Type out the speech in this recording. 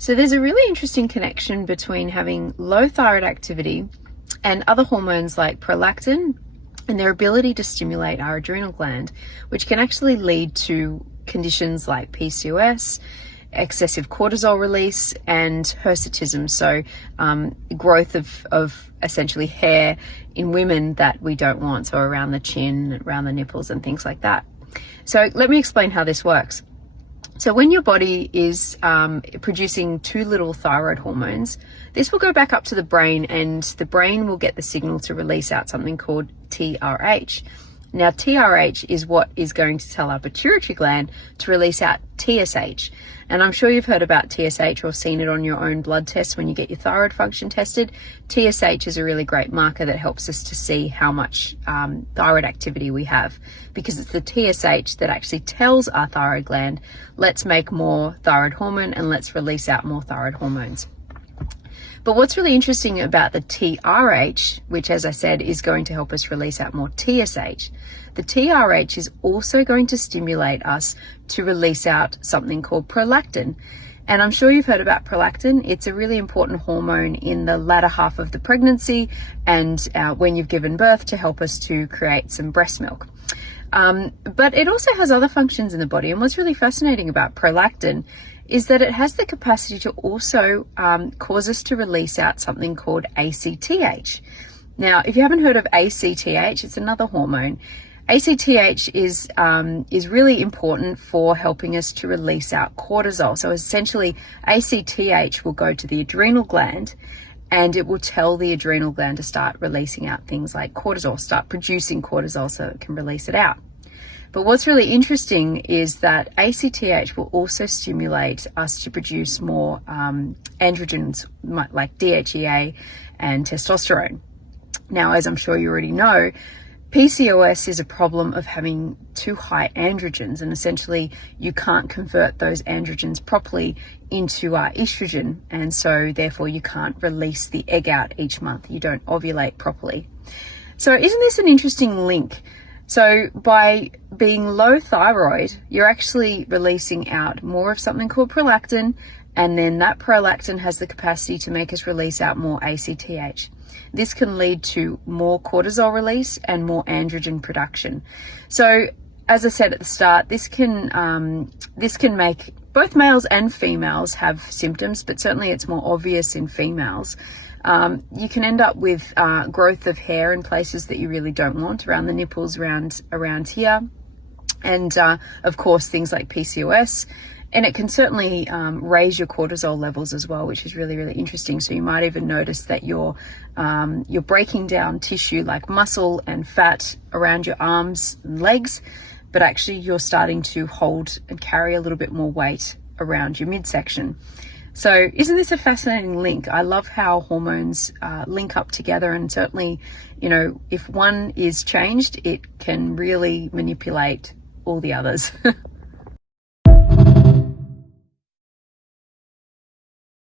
So there's a really interesting connection between having low thyroid activity and other hormones like prolactin and their ability to stimulate our adrenal gland, which can actually lead to conditions like PCOS, excessive cortisol release, and hirsutism, so growth of essentially hair in women that we don't want, so around the chin, around the nipples and things like that. So let me explain how this works. So when your body is producing too little thyroid hormones, this will go back up to the brain, and the brain will get the signal to release out something called TRH. Now, TRH is what is going to tell our pituitary gland to release out TSH. And I'm sure you've heard about TSH or seen it on your own blood test when you get your thyroid function tested. TSH is a really great marker that helps us to see how much thyroid activity we have, because it's the TSH that actually tells our thyroid gland, let's make more thyroid hormone and let's release out more thyroid hormones. But what's really interesting about the TRH, which, as I said, is going to help us release out more TSH, the TRH is also going to stimulate us to release out something called prolactin. And I'm sure you've heard about prolactin. It's a really important hormone in the latter half of the pregnancy and when you've given birth, to help us to create some breast milk. But it also has other functions in the body. And what's really fascinating about prolactin is that it has the capacity to also cause us to release out something called ACTH. Now, if you haven't heard of ACTH, it's another hormone. ACTH is really important for helping us to release out cortisol. So essentially, ACTH will go to the adrenal gland, and it will tell the adrenal gland to start releasing out things like cortisol, start producing cortisol so it can release it out. But what's really interesting is that ACTH will also stimulate us to produce more androgens like DHEA and testosterone. Now, as I'm sure you already know, PCOS is a problem of having too high androgens, and essentially you can't convert those androgens properly into estrogen, and so therefore you can't release the egg out each month. You don't ovulate properly. So isn't this an interesting link? So by being low thyroid, you're actually releasing out more of something called prolactin, and then that prolactin has the capacity to make us release out more ACTH. This can lead to more cortisol release and more androgen production. So as I said at the start, this can make both males and females have symptoms, but certainly it's more obvious in females. You can end up with growth of hair in places that you really don't want, around the nipples, around here, and of course things like PCOS. And it can certainly raise your cortisol levels as well, which is really, really interesting. So you might even notice that you're breaking down tissue like muscle and fat around your arms and legs, but actually you're starting to hold and carry a little bit more weight around your midsection. So isn't this a fascinating link? I love how hormones link up together, and certainly, you know, if one is changed, it can really manipulate all the others.